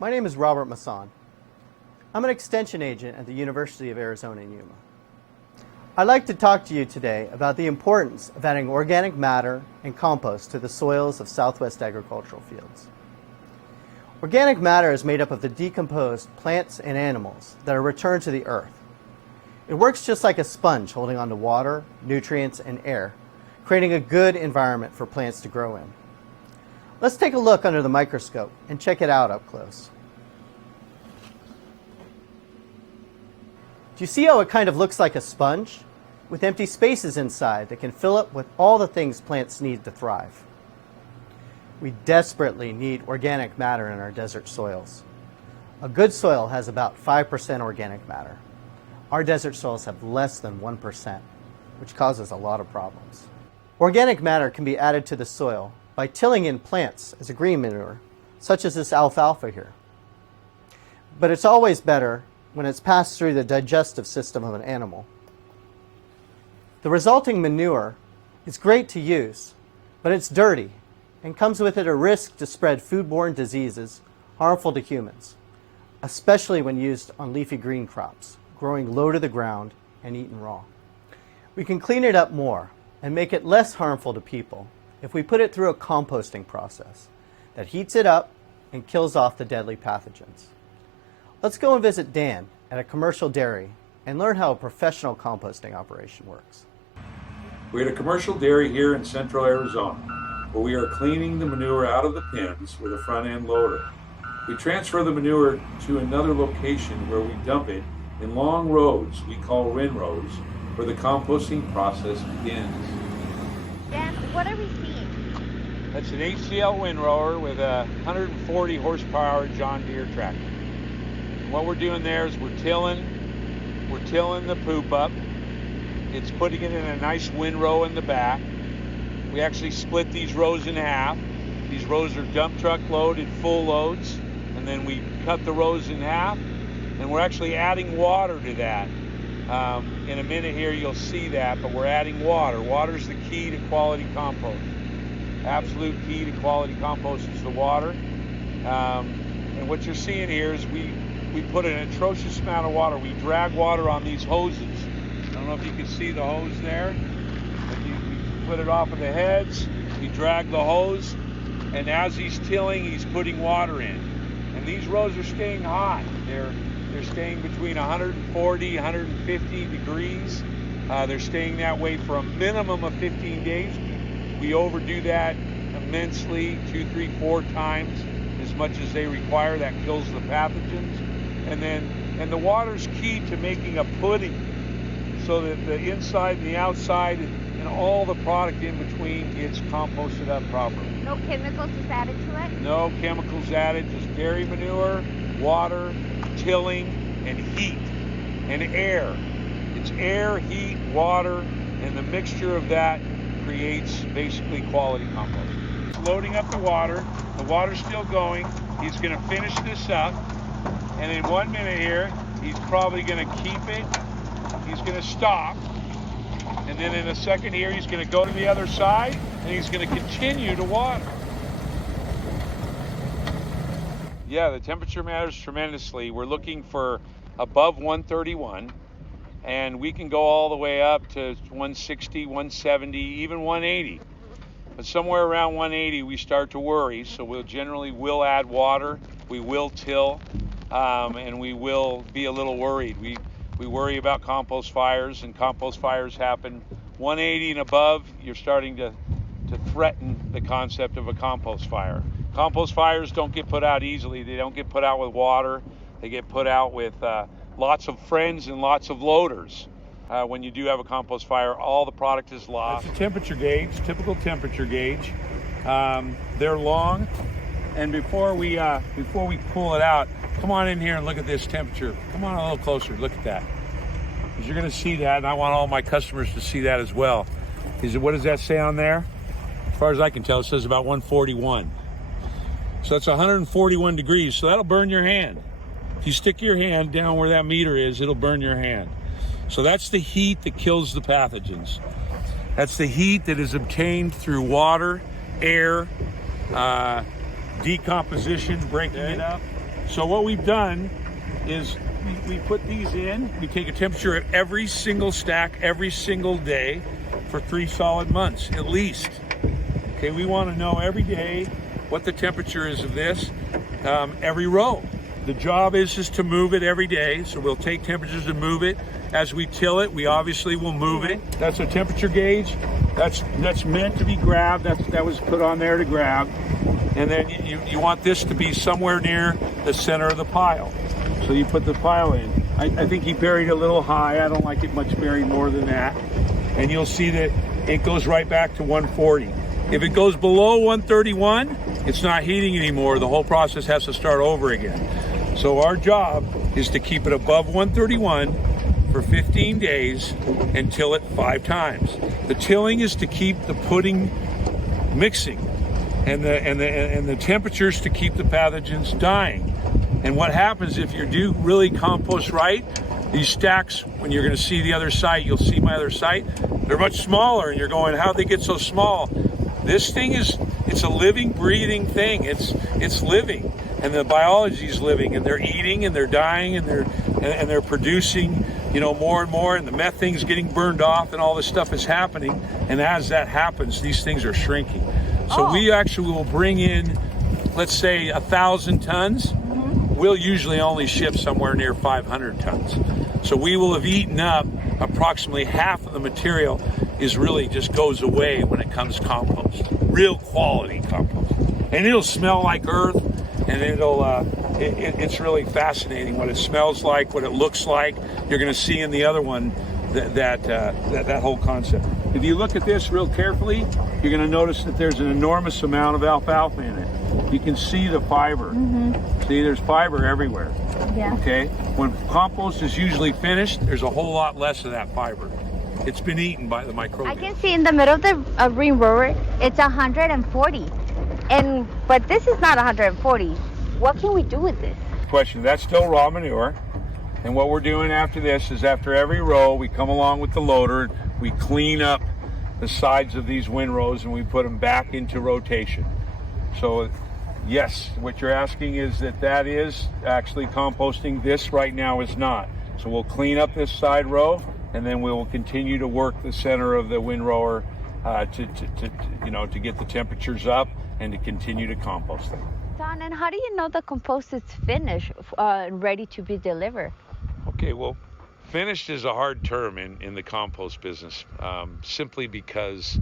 my name is Robert Masson. I'm an extension agent at the University of Arizona in Yuma. I'd like to talk to you today about the importance of adding organic matter and compost to the soils of Southwest agricultural fields. Organic matter is made up of the decomposed plants and animals that are returned to the earth. It works just like a sponge holding on to water, nutrients, and air, creating a good environment for plants to grow in. Let's take a look under the microscope and check it out up close. Do you see how it kind of looks like a sponge with empty spaces inside that can fill up with all the things plants need to thrive? We desperately need organic matter in our desert soils. A good soil has about 5% organic matter. Our desert soils have less than 1%, which causes a lot of problems. Organic matter can be added to the soil by tilling in plants as a green manure, such as this alfalfa here. But it's always better when it's passed through the digestive system of an animal. The resulting manure is great to use, but it's dirty and comes with it a risk to spread foodborne diseases harmful to humans, especially when used on leafy green crops, growing low to the ground and eaten raw. We can clean it up more and make it less harmful to people if we put it through a composting process that heats it up and kills off the deadly pathogens. Let's go and visit Dan at a commercial dairy and learn how a professional composting operation works. We're at a commercial dairy here in central Arizona, where we are cleaning the manure out of the pens with a front end loader. We transfer the manure to another location where we dump it in long rows we call rin rows, where the composting process begins. Dan, what are we seeing? That's an HCL windrower with a 140 horsepower John Deere tractor. And what we're doing there is we're tilling the poop up. It's putting it in a nice windrow in the back. We actually split these rows in half. These rows are dump truck loaded, full loads, and then we cut the rows in half, and we're actually adding water to that. In a minute here you'll see that, but we're adding water. Water's the key to quality compost. Absolute key to quality compost is the water. And what you're seeing here is we put an atrocious amount of water. We drag water on these hoses. I don't know if you can see the hose there, but you put it off of the heads, you drag the hose, and as he's tilling, he's putting water in. And these rows are staying hot. They're staying between 140, 150 degrees. They're staying that way for a minimum of 15 days. We overdo that immensely, 2, 3, 4 times as much as they require. That kills the pathogens. And the water's key to making a pudding, so that the inside and the outside and all the product in between gets composted up properly. No chemicals is added to it? No chemicals added, just dairy manure, water, tilling, and heat, and air. It's air, heat, water, and the mixture of that creates basically quality compost. It's loading up the water's still going. He's gonna finish this up, and in 1 minute here, he's probably gonna keep it. He's gonna stop, and then in a second here, he's gonna go to the other side, and he's gonna continue to water. Yeah, the temperature matters tremendously. We're looking for above 131, and we can go all the way up to 160, 170, even 180. But somewhere around 180, we start to worry, so we'll add water, we will till, and we will be a little worried. We worry about compost fires, and compost fires happen 180 and above. You're starting to threaten the concept of a compost fire. Compost fires don't get put out easily. They don't get put out with water. They get put out with lots of friends and lots of loaders. When you do have a compost fire, all the product is lost. That's a temperature gauge, typical temperature gauge. They're long, and before we pull it out, come on in here and look at this temperature. Come on a little closer, look at that. Because you're gonna see that, and I want all my customers to see that as well. What does that say on there? As far as I can tell, it says about 141. So that's 141 degrees, so that'll burn your hand. If you stick your hand down where that meter is, it'll burn your hand. So that's the heat that kills the pathogens. That's the heat that is obtained through water, air, decomposition, breaking it up. So what we've done is we put these in, we take a temperature of every single stack every single day for 3 solid months at least. Okay, we want to know every day what the temperature is of this, every row. The job is to move it every day, so we'll take temperatures and move it. As we till it, we obviously will move it. That's a temperature gauge. That's meant to be grabbed. That was put on there to grab. And then you want this to be somewhere near the center of the pile. So you put the pile in. I think he buried a little high. I don't like it much buried more than that. And you'll see that it goes right back to 140. If it goes below 131, it's not heating anymore. The whole process has to start over again. So our job is to keep it above 131 for 15 days and till it 5 times. The tilling is to keep the pudding mixing, and the temperatures to keep the pathogens dying. And what happens if you do really compost right, these stacks, when you're going to see the other site, you'll see my other site, they're much smaller, and you're going, how'd they get so small? This thing it's a living, breathing thing. It's living, and the biology is living, and they're eating, and they're dying, and they're producing, more and more, and the methane's getting burned off, and all this stuff is happening. And as that happens, these things are shrinking. So we actually will bring in, let's say, 1,000 tons. We'll usually only ship somewhere near 500 tons. So we will have eaten up approximately half of the material. Is really just goes away when it comes to compost, real quality compost, and it'll smell like earth, and it's really fascinating what it smells like, what it looks like. You're going to see in the other one that whole concept. If you look at this real carefully, you're going to notice that there's an enormous amount of alfalfa in it. You can see the fiber. See, there's fiber everywhere. Yeah. Okay. When compost is usually finished, there's a whole lot less of that fiber. It's been eaten by the microbes. I can see in the middle of the ring rower, it's 140. But this is not 140. What can we do with this? Question, that's still raw manure. And what we're doing after this is after every row, we come along with the loader, we clean up the sides of these windrows and we put them back into rotation. So yes, what you're asking is that is actually composting. This right now is not. So we'll clean up this side row, and then we will continue to work the center of the windrower to get the temperatures up and to continue to compost them. Don, and how do you know the compost is finished, ready to be delivered? Okay, well, finished is a hard term in the compost business, simply because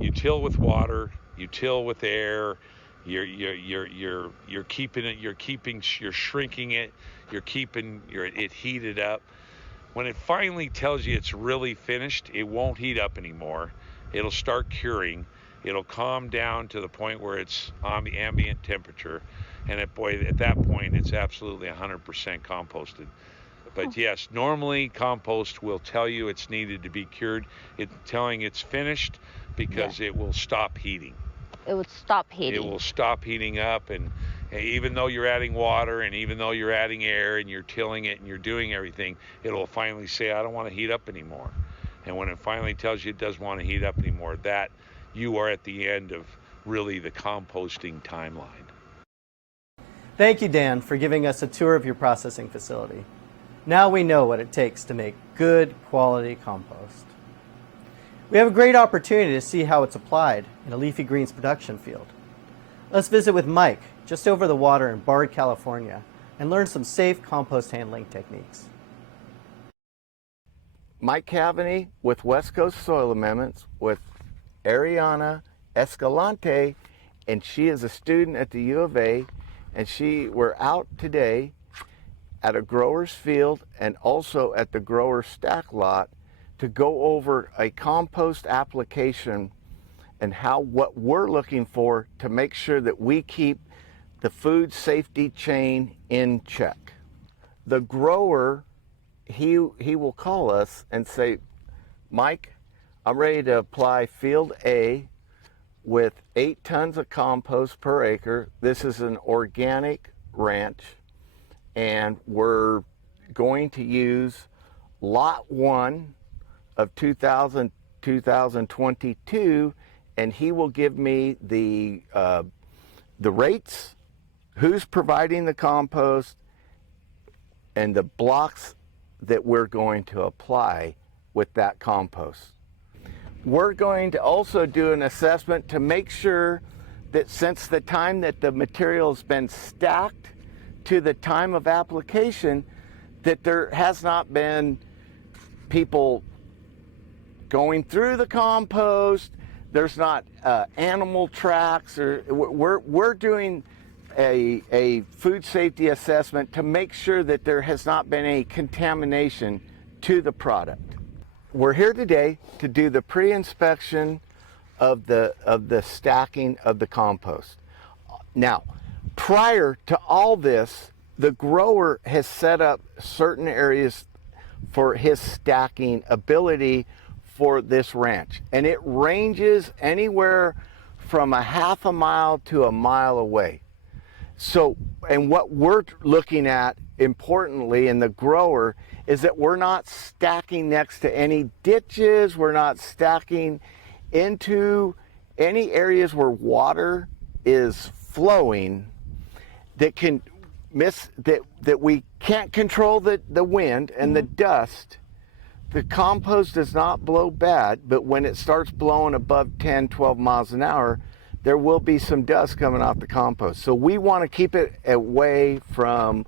you till with water, you till with air, you're keeping it, you're shrinking it, it heated up. When it finally tells you it's really finished, it won't heat up anymore. It'll start curing. It'll calm down to the point where it's on the ambient temperature. And at that point, it's absolutely 100% composted. But yes, normally compost will tell you it's needed to be cured. It's telling it's finished because it will stop heating. It would stop heating. It will stop heating up, and even though you're adding water and even though you're adding air and you're tilling it and you're doing everything, it'll finally say, I don't want to heat up anymore. And when it finally tells you it doesn't want to heat up anymore, that you are at the end of really the composting timeline. Thank you, Dan, for giving us a tour of your processing facility. Now we know what it takes to make good quality compost. We have a great opportunity to see how it's applied in a leafy greens production field. Let's visit with Mike, just over the water in Bard, California, and learn some safe compost handling techniques. Mike Cavaney with West Coast Soil Amendments with Ariana Escalante, and she is a student at the U of A, and we're out today at a grower's field and also at the grower stack lot to go over a compost application and what we're looking for to make sure that we keep the food safety chain in check. The grower, he will call us and say, Mike, I'm ready to apply field A with 8 tons of compost per acre. This is an organic ranch, and we're going to use lot 1 of 2022, and he will give me the rates who's providing the compost, and the blocks that we're going to apply with that compost. We're going to also do an assessment to make sure that since the time that the material's been stacked to the time of application, that there has not been people going through the compost, there's not animal tracks, or we're doing a food safety assessment to make sure that there has not been any contamination to the product. We're here today to do the pre-inspection of the stacking of the compost. Now, prior to all this, the grower has set up certain areas for his stacking ability for this ranch, and it ranges anywhere from a half a mile to a mile away. So, and what we're looking at importantly in the grower is that we're not stacking next to any ditches, we're not stacking into any areas where water is flowing that can that we can't control the wind and the dust. The compost does not blow bad, but when it starts blowing above 10, 12 miles an hour, there will be some dust coming off the compost. So we want to keep it away from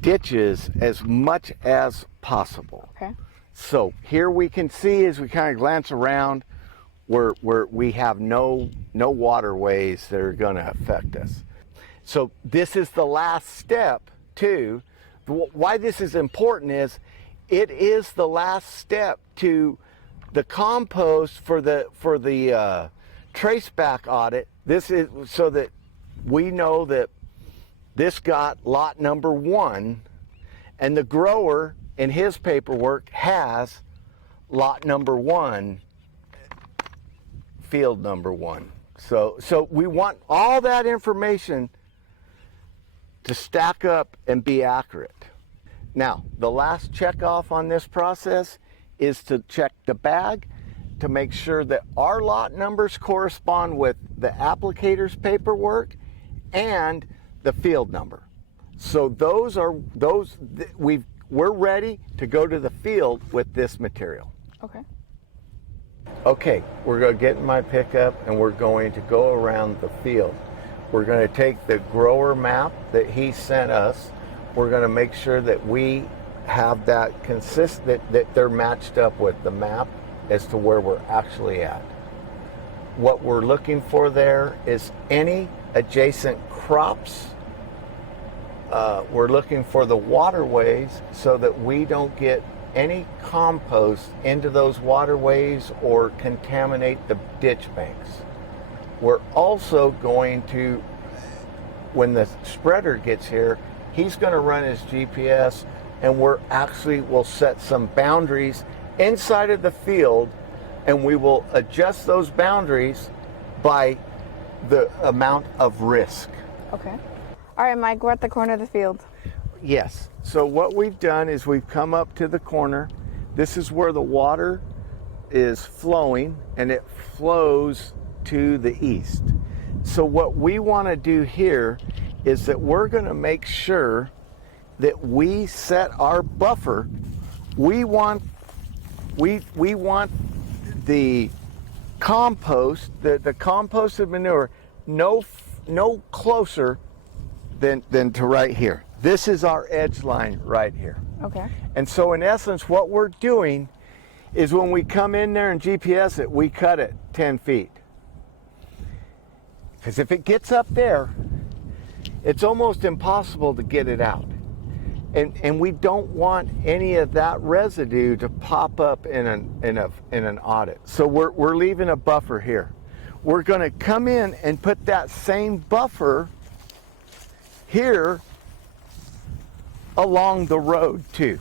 ditches as much as possible. Okay. So here we can see, as we kind of glance around, where we have no waterways that are going to affect us. So this is the last step too. Why this is important is it is the last step to the compost for the traceback audit. This is so that we know that this got lot number 1, and the grower in his paperwork has lot number 1, field number 1. So we want all that information to stack up and be accurate. Now, the last check off on this process is to check the bag to make sure that our lot numbers correspond with the applicator's paperwork and the field number. So we're ready to go to the field with this material. Okay. Okay, we're going to get in my pickup and we're going to go around the field. We're going to take the grower map that he sent us. We're going to make sure that we have that that they're matched up with the map as to where we're actually at. What we're looking for there is any adjacent crops. We're looking for the waterways so that we don't get any compost into those waterways or contaminate the ditch banks. We're also going to, when the spreader gets here, he's going to run his GPS, and we'll set some boundaries inside of the field, and we will adjust those boundaries by the amount of risk. Okay. All right, Mike, we're at the corner of the field. Yes. So what we've done is we've come up to the corner. This is where the water is flowing, and it flows to the east. So what we want to do here is that we're going to make sure that we set our buffer. We want the compost, the composted manure, no closer than to right here. This is our edge line right here. Okay. And so in essence, what we're doing is when we come in there and GPS it, we cut it 10 feet. Because if it gets up there, it's almost impossible to get it out. And we don't want any of that residue to pop up in an audit. So we're leaving a buffer here. We're going to come in and put that same buffer here along the road too.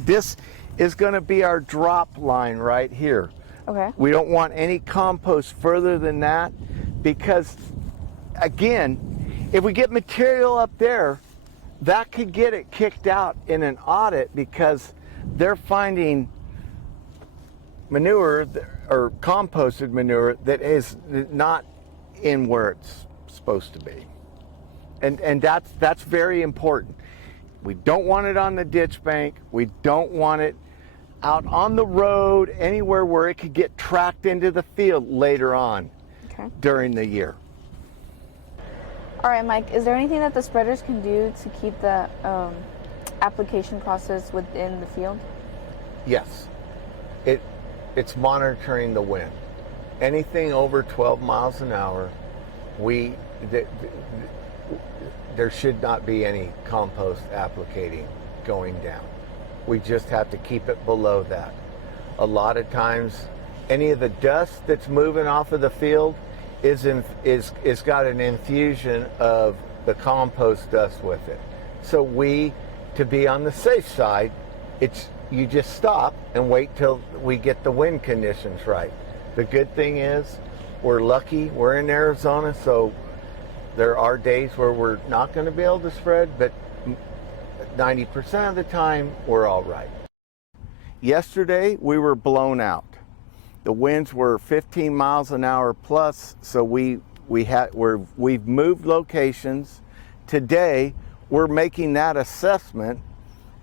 This is going to be our drop line right here. Okay. We don't want any compost further than that, because again, if we get material up there, that could get it kicked out in an audit because they're finding manure or composted manure that is not in where it's supposed to be. And that's very important. We don't want it on the ditch bank. We don't want it out on the road, anywhere where it could get tracked into the field later on during the year. All right, Mike, is there anything that the spreaders can do to keep the application process within the field? Yes. It's monitoring the wind. Anything over 12 miles an hour, there should not be any compost applicating going down. We just have to keep it below that. A lot of times, any of the dust that's moving off of the field is got an infusion of the compost dust with it. So to be on the safe side, you just stop and wait till we get the wind conditions right. The good thing is we're lucky. We're in Arizona, so there are days where we're not going to be able to spread, but 90% of the time, we're all right. Yesterday, we were blown out. The winds were 15 miles an hour plus, so we've moved locations. Today, we're making that assessment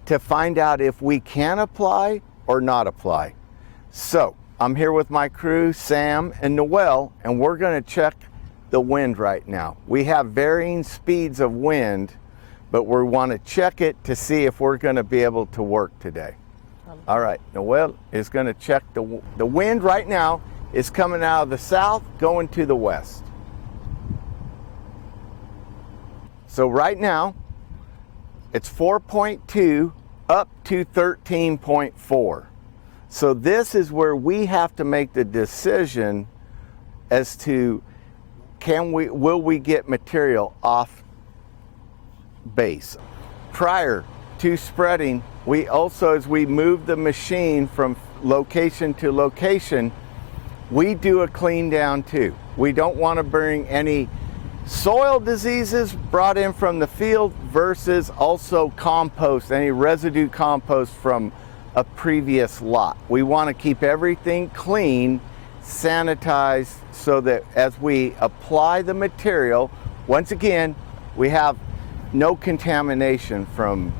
to find out if we can apply or not apply. So, I'm here with my crew, Sam and Noel, and we're going to check the wind right now. We have varying speeds of wind, but we want to check it to see if we're going to be able to work today. All right, Noel is going to check the wind right now is coming out of the south, going to the west. So right now, it's 4.2 up to 13.4. So this is where we have to make the decision as to will we get material off base. Prior to spreading, we also, as we move the machine from location to location, we do a clean down too. We don't want to bring any soil diseases brought in from the field versus also compost, any residue compost from a previous lot. We want to keep everything clean, sanitized, so that as we apply the material, once again, we have no contamination from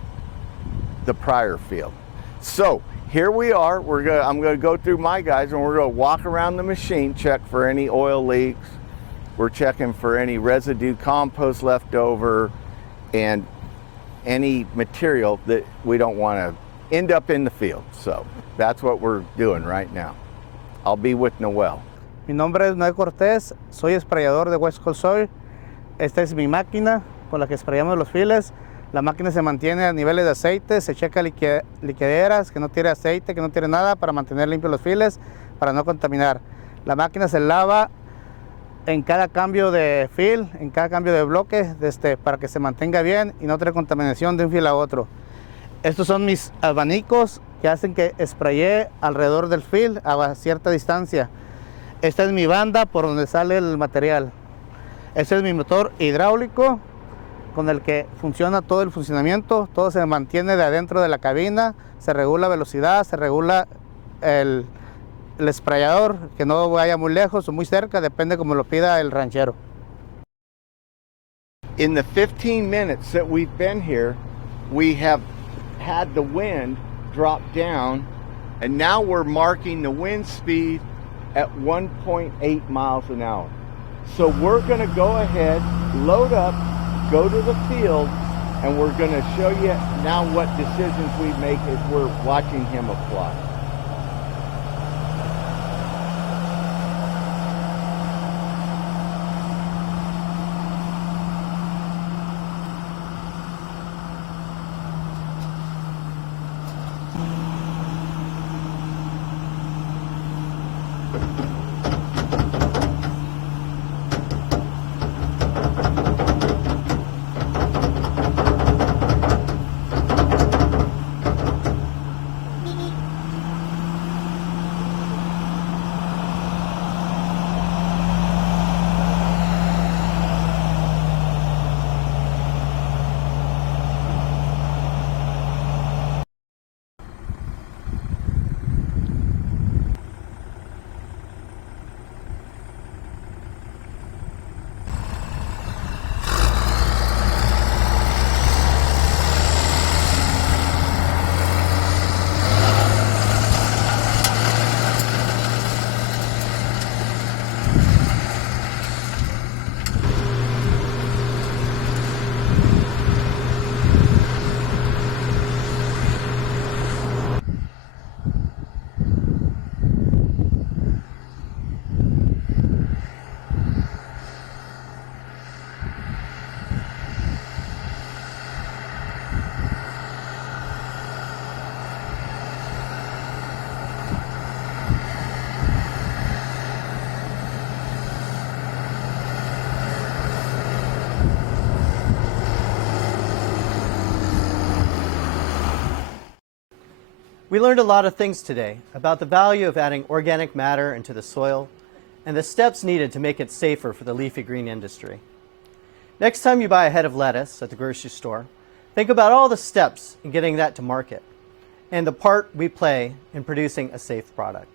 the prior field. So here we are. I'm going to go through my guys and we're going to walk around the machine, check for any oil leaks. We're checking for any residue compost left over and any material that we don't want to end up in the field. So that's what we're doing right now. I'll be with Noel. Mi nombre es Noel Cortés, soy esprayador de West Coast Soil. Esta es mi máquina con la que sprayamos los files. La máquina se mantiene a niveles de aceite, se checa liquideras, que no tire aceite, que no tire nada para mantener limpios los files, para no contaminar. La máquina se lava en cada cambio de fil, en cada cambio de bloque, para que se mantenga bien y no tener contaminación de un fil a otro. Estos son mis abanicos que hacen que sprayee alrededor del fil a cierta distancia. Esta es mi banda por donde sale el material. Este es mi motor hidráulico con el que funciona todo el funcionamiento. Todo se mantiene de adentro de la cabina, se regula velocidad, se regula el sprayador, que no vaya muy lejos o muy cerca, depende como lo pida el ranchero. In the 15 minutes that we've been here, we have had the wind drop down, and now we're marking the wind speed at 1.8 miles an hour. So we're going to go ahead, load up, go to the field, and we're going to show you now what decisions we make as we're watching him apply. We learned a lot of things today about the value of adding organic matter into the soil and the steps needed to make it safer for the leafy green industry. Next time you buy a head of lettuce at the grocery store, think about all the steps in getting that to market and the part we play in producing a safe product.